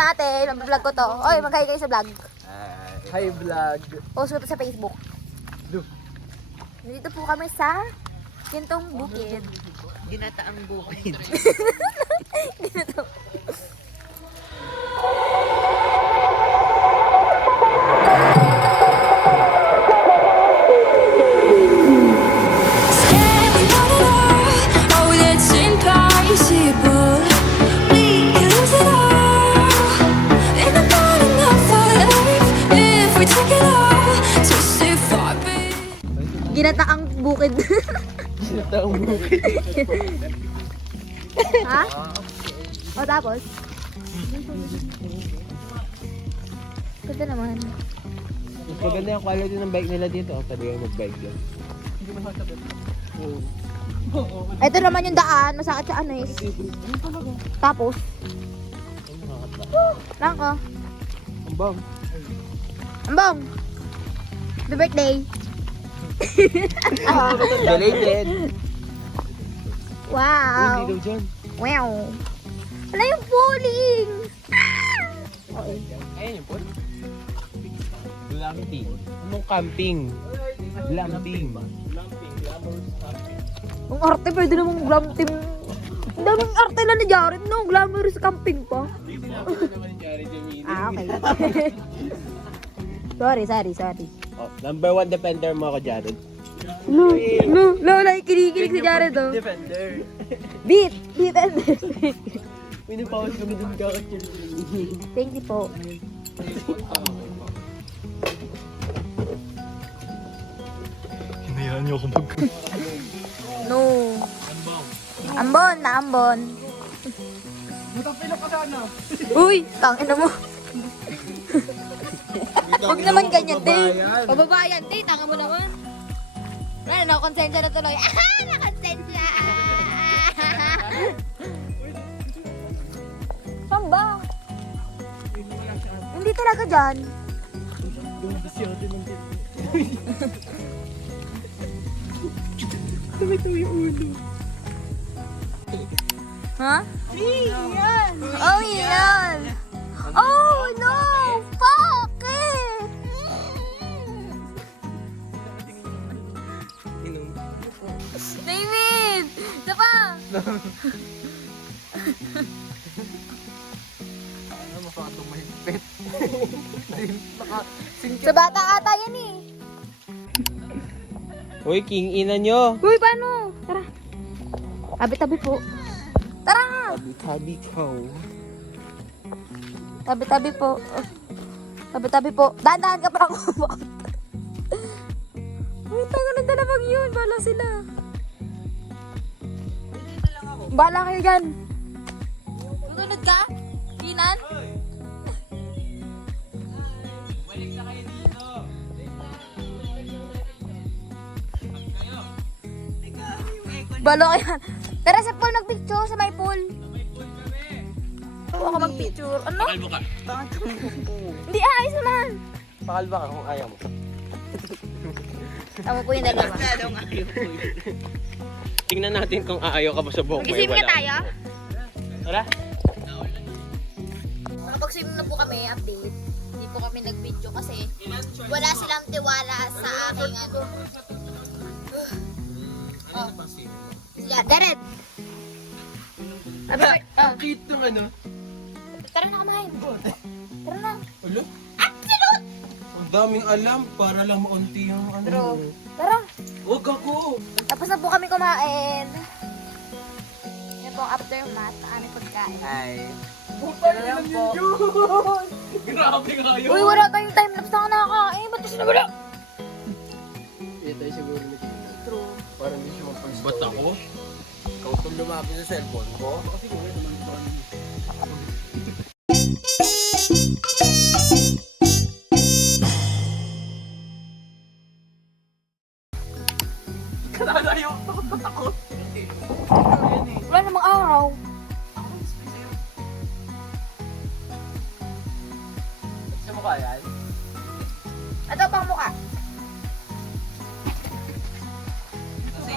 natin. Mag-vlog ko to. Oy, mag-hi kayo sa vlog. Hi vlog. Post ko to sa Facebook. Nandito po kami sa Gintong Bukid. Ginataang bukid. Ginto. Ginataang bukid. Ginataang bukid. Ha? O tapos? Ganda naman. Mas maganda yung quality ng bike nila dito. Pwede kayo mag-bike dyan. Ito naman yung daan. Masakit sa ano eh. Tapos? Lang ko. Ambang. Ambong! Happy birthday! Belated. Wow! Hindi daw dyan. Wow! Wala yung bowling! Ayan yung pool. Glamping. Anong camping? Glamping. Ang arte, pwede namang glam team. Ang daming arte lang ni Jared, no? Glamorous camping pa. Ah, okay. Sorry. Oh, number 1 defender mo ako, Jared. Lola, kinikilig si Jared, oh. Defender. Beat and Pinapawas kami dun kakit yun. Thank you po. Hinayaan niyo ako mag... No. Ambon na ambon. Matapilok ka sana. Uy, tangina mo. Huwag naman ganyan, te. Pababayan, te. Tanga mo naman. Wala, nakakonsensya na tuloy. Aha! Nakakonsensya! Saan ba? Hindi talaga dyan. Tuwi-tuwi ulo. Ha? Yan! Oh, yan! Oh, no! Fuck it! David! Isa pa! Ano mapakatong mahigpit? Sa bata ata yan eh. Uy, king ina nyo. Uy, paano? Tara. Tabi-tabi po. Tara! Tabi ko. Tabi-tabi po. Tabi-tabi po. Dahan-dahan ka pa ako. Uy, tayo ng dalawang yun. Bala sila. Bala kayo dyan. Susunod ka? Kinan? Balik na kayo dito. Bala kayo yan. Tara sa pool mag-picture sa may pool. Ako mag-picture. Ano? Pakal mo ka. Hindi ayos naman. Pakal ba ka kung ayaw mo? Tama po yung dalawa. Tingnan natin kung aayaw ka pa sa buhok. Mag-swim nga tayo. Tara. Nakapag-swim na po kami, update. Hindi po kami nag-video kasi wala silang tiwala sa aking ano. Oh. Yeah, Jared! Ang cute nung ano. Tara na kumain. Tara na. Ulo? Absolute! Ang daming alam para lang maunti yung ano. True. Tara. Huwag ako. Tapos na po kami kumain. Yan po ang aftermath na aming pagkain. Hi. Yan po. Grabe kayo. Uy, wala tayong time-lapse na nakakain. Ba't kasi nawala? Ito ay siguro na true. Parang hindi siya mapansin. Ba't ako? Ikaw itong lumapit sa cellphone ko? Kasi kung ito naman ito. Kanalayo! Takot! Wala namang araw. Sa mukha yan? Ito pang mukha. Kasi...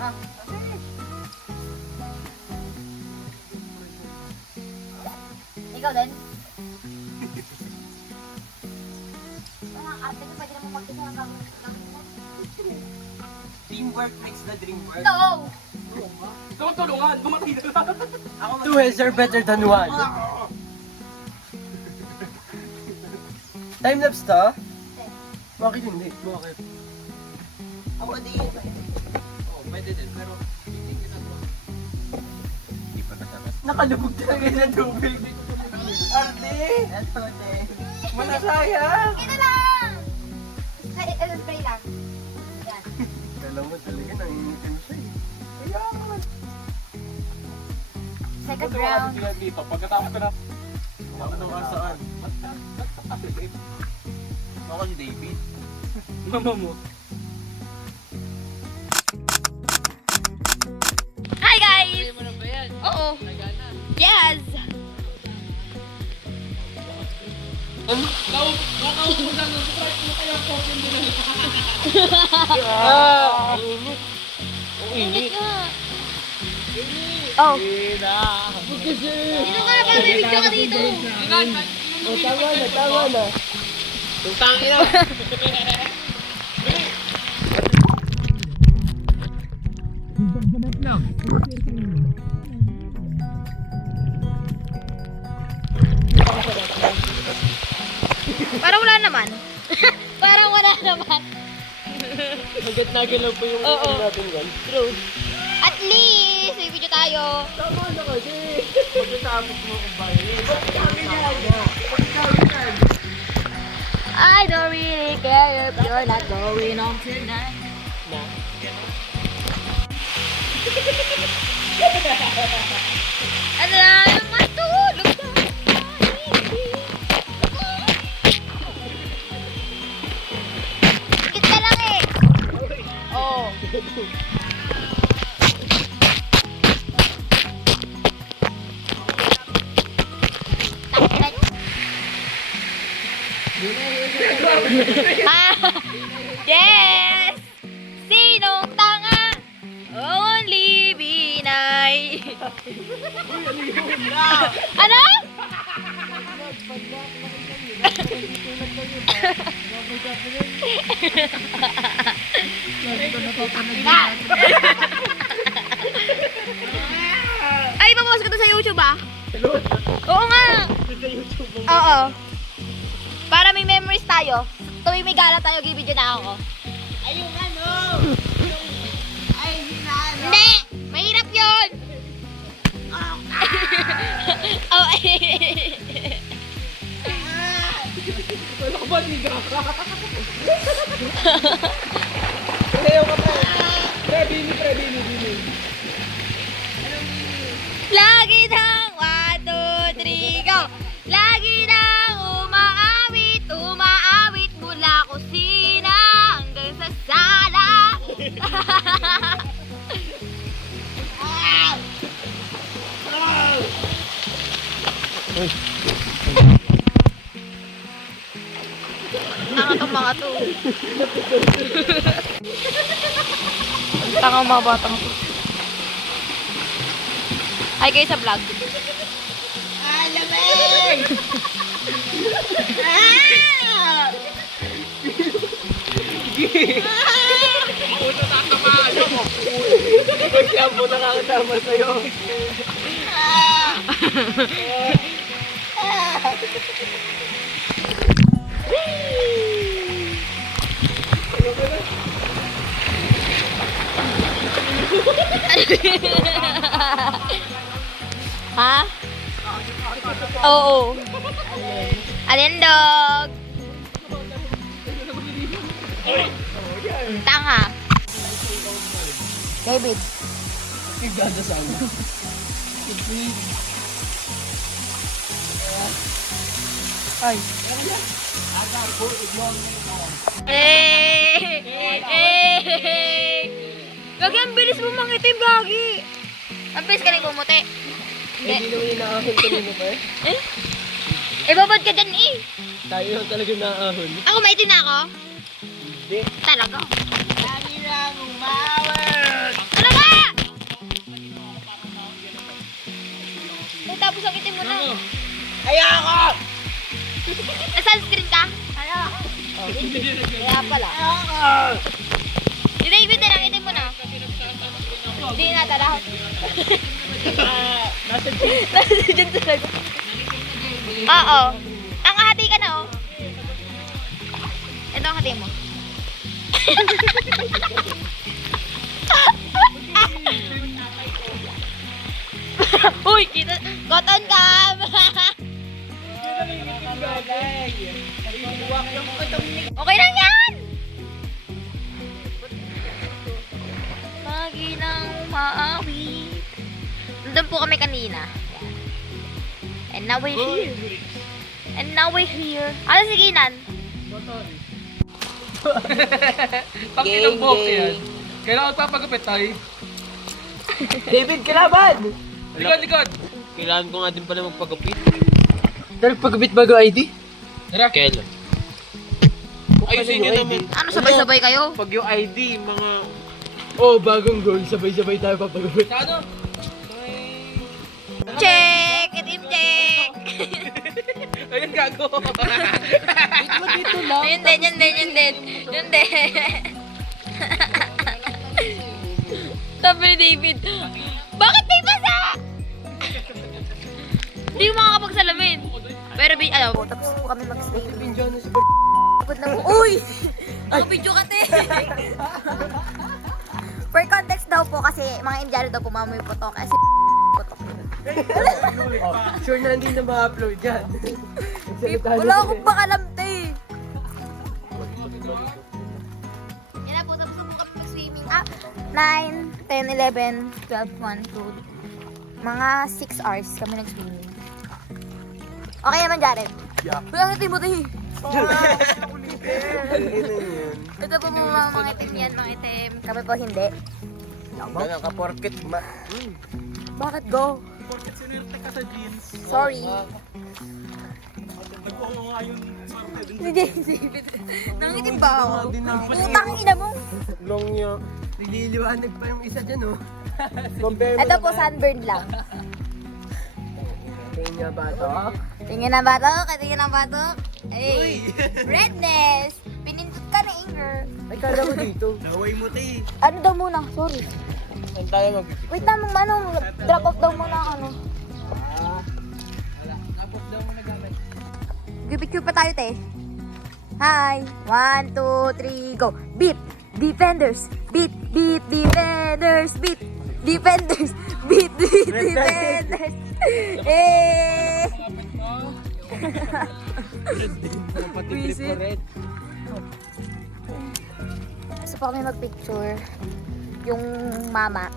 Ah. Ikaw din? Parang arte ka, pwede naman mag-isa ng gamit mo. Teamwork makes the dream work. No! Tulungan, bumatay na lang. Two heads are better than one. Time-lapse to? Bakit hindi? Bakit? Ako di. Oo, pwede din, pero hindi ginagawa. Hindi pa nasakas. Nakalubog talaga sa tubig. Arte! Wala sayang! Ito lang! Spray lang. Yan. Kala mo talaga nangingitim siya eh. Ayan! Second round. Dito, pagkatapos ko na. Ano ka saan? Ako si David. Mama mo. Hi guys! Oo. Yes! Init nga. Oh. Dito ka na, para may video ka dito. O, tama na, tama na. Parang wala naman. Parang wala naman. Hanggat nagalaw po yung Oo. natin yan. True. At least, may video tayo. Tama na kasi. Pagkatapos mo kung bakit. I don't really care if you're not going home tonight. Ano na yung matulog sa Sikit ka lang eh. Oh. Ah, yes! Sinong tanga? Only Binay. Ano? Ay, ipapost ko to sa YouTube ah. Oo nga. Oo. Para may memories tayo. Tuwing may gala tayo, gibidyo na ako. Ayun ano. Ay, hinalo. Hindi! Mahirap yun! Oh, Wala ka ba, liga ka? Sayaw ka pa. Bini. Lagi nang 1, 2, 3, go! Lagi nang umaawit mula kusina hanggang sa sala. Tanga tong mga to. Tanga mga batang to. Hi guys sa vlog. Alamig! Ako na tatamaan ako. Bigla mo nakakasama sa'yo. Ha? Oo. Alin dog? Tanga. David. Igada sana. Ay. Gagi, ang bilis mo mangitim, Gagi. Ang bilis ka na pumuti. Hindi naman inaahon kanina pa eh. Babad ka dyan eh. Tayo lang talaga naahon. Ako maitim na ako? Hindi. Talaga. Lagi lang umawat. Talaga! Tapos ang itim mo na. Ayoko! Na-sunscreen ka? Oh, hindi. Kaya pala. Ayoko! Si David na lang, itin mo na. Hindi na, tara. Nasa Nasa dyan talaga. Oo. Ang hati ka na, oh. Ito ang hati mo. Uy, kita. Cotton cam. Okay lang yan. Maginang maawit. Nandun po kami kanina. Yan. And now we're here. And now we're here. Ano si Kinan? Pag tinambok yan. Kailangan papagupit tayo. David, kalaban! Likod! Kailangan ko nga din pala magpagupit. Nagpagupit bago ID? Tara. Kailan? Ayusin nyo naman. Ano, sabay-sabay kayo? Pag yung ID, mga... Oh, bagong goal. Sabay-sabay tayo papagupit. Sa ano? Check! Itim check! Ayun, gago. Dito lang. Yun din, yun din, yun din. Yun din. Sabi ni David, bakit may basa? Hindi mo makakapagsalamin. Pero, tapos po kami mag-stay. Pinjano si Pagod na po. Uy! Video ka, te! For context daw po, kasi mga Indiano daw po mamoy putok. Kasi putok. Sure na hindi na ma-upload yan. Wala akong bakalam, te! Yan na po, tapos na po kami mag-swimming. 9, 10, 11, 12, 1, 2, mga 6 hours kami nag-swimming. Okay naman, Jared? Yeah. Wala natin mo, te! Ito po mga itim yan, mga itim. Kami po hindi. Ganang ka-porket. Bakit go? Porket sinirte ka sa jeans. Sorry. Nagkuha nga yung Hindi, David. Nangitim ba ako? Putang ina mo. Long niya. Nililiwanag pa yung isa dyan, oh. Compare mo Ito po, sunburn lang. Tingin niya ba ito? Tingin na batok, tingin na batok. Ay, redness. Pinindot ka na, Inger. Ay, kala mo dito. Naway mo, te. Ano daw muna? Sorry. saan tayo mag... Wait lang, drop off daw muna ano. Tapos daw mo nagamit. Picture pa tayo, te. Hi. 1, 2, 3, go. Beat. Defenders. Beat. Beat. Defenders. Beat. Defenders. Beat. Beat. Defenders. Eh. Visit. Gusto pa kami magpicture. Yung mama.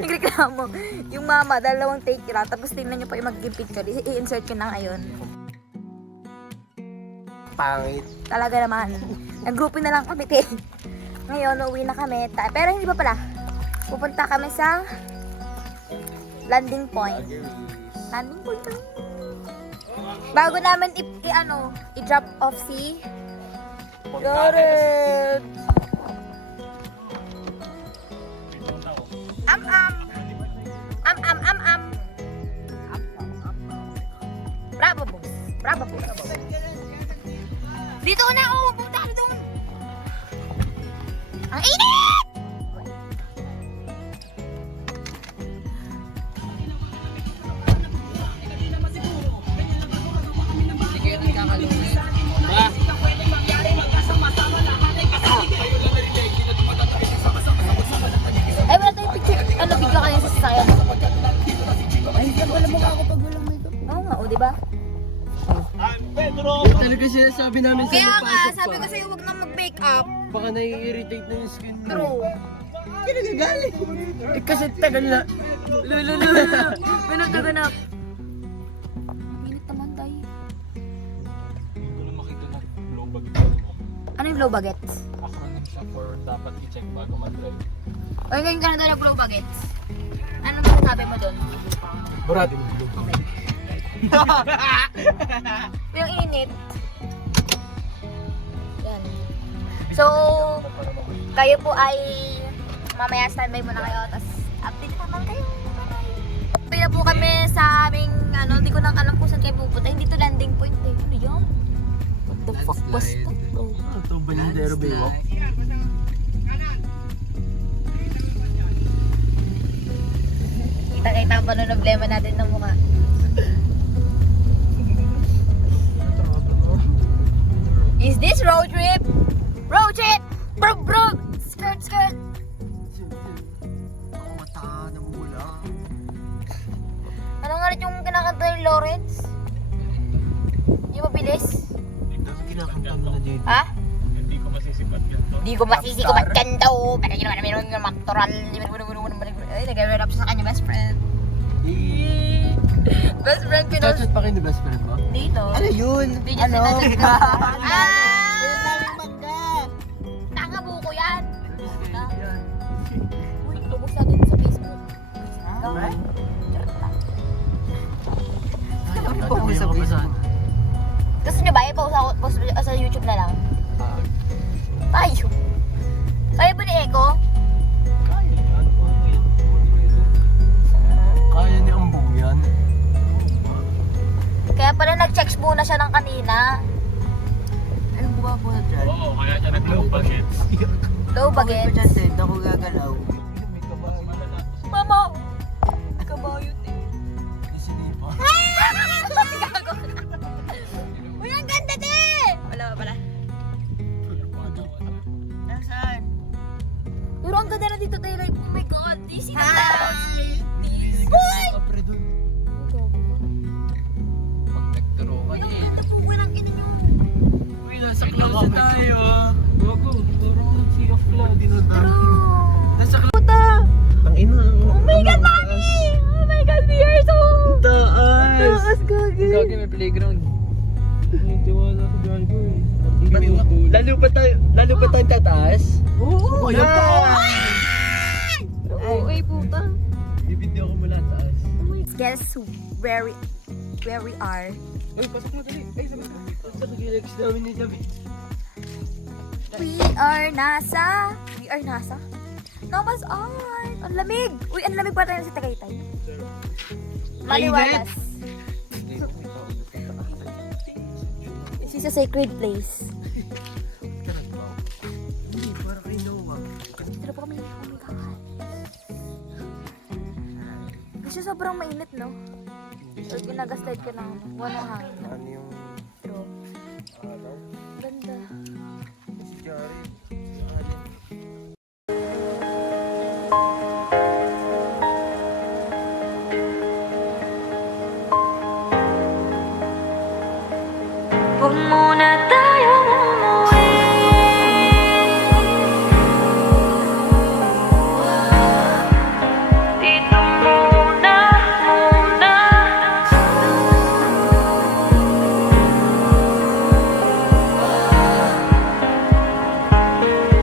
Nagreklamo. Yung mama, dalawang take lang. Tapos tingnan nyo pa yung magiging picture. I-insert ko na ngayon. Pangit. Talaga naman. Nag-grouping na lang kami, te. Ngayon, uwi na kami. Pero hindi pa pala. Pupunta kami sa landing point. Landing point kami. Bago namin i-drop off si Jared. Am. Bravo, boss. Bravo, boss. Dito na, oh. Punta ka doon. Ang init! Ay, wala tayong picture. Video ka na sa sasakyan. Ay, hindi pala mukha ako pag walang makeup. Oo nga, o, diba? Yung talaga sinasabi namin sa Kaya nga, napasok sabi pa. ko sa'yo, huwag na mag-make up. Baka nai-irritate na yung skin mo. True. Hindi nagagalit. Eh kasi tagal na. Lululu. Pinagdaganap. Init naman tayo. Hindi ko na makita na blow bag. Ano yung blow bagets? Acronym siya for dapat i-check bago mag-drive. O, ngayon ka na daw ng blow bagets. Ano masasabi mo doon? Buratin mo. Yung init. Yan. So, kayo po ay mamaya standby muna kayo. Tapos, update naman kayo. Bye-bye. Uwi na po kami sa aming ano, di ko nang alam kung saan kayo pupunta. Hindi to landing point eh. Ano yan? What the fuck was that? Oh. Ito, Balindero Baywalk. Kita-kita ang problema natin ng mukha. Is this road trip? Road trip! Bro, bro! Skirt, skirt! Ako mata, namumula. Ano nga rin yung kinakanta ni Lawrence? Yung mabilis? Dami kinakanta mo na dito. Ha? Hindi ko masisipat yan to. Di ko masisikumat yan daw. Pero yun naman meron yung maktoral. Ay, nag-run up sa kanya best friend. Best friend, pinost. Chat pa kayo ni best friend mo? Dito. Ano yun? Hindi niya sinadya dito. Tanga buko yan. Uy, tubos natin sa Facebook. Alright. Gusto nyo ba? I-post sa YouTube na lang. Tayo. Kaya ba ni Eko? Kaya ni Ambong yan. Kaya pala nag-checks muna siya ng kanina. Ay, buka po na dyan. Oo, kaya siya nag-low bagets. Low bagets. Ted, ako gagalaw. Mama! Kabayo din. Isinipa. Gago. Uy, ang ganda din! Wala pa pala. Nasaan? Pero ang ganda na dito tayo. Like, oh my God. This is the house. Uy! Kapre dun. Pag nagturo ka Yung eh. napupoy ng ina nyo. Uy, nasa closet tayo. Gago, puro Sea of Clouds. Pero... Nasa closet. Puta! Ang ina. Oh my God, Mami! Oh my God, we are so... Taas. Taas, gagi. Gagi may playground. Hindi tiwala sa driver eh. Lalo pa tayo tataas. Oo, Kaya pa. Uy, puta. Bibidyo ko mula taas. Guess where we are? Ay, pasok na dali. Ay, sabi ko. Sa pag-relax namin ni David. We are nasa... Noah's Ark! Ang lamig! Uy, ang lamig pa tayo sa Tagaytay. Maliwalas. This is a sacred place. Hindi, para kay Noah. Pero po kami, oh my God. Kasi sobrang mainit, no? Or ginagaslight ka ng walang hangin. Ano yung... True. Ganda. Si Jared. Huwag muna tayo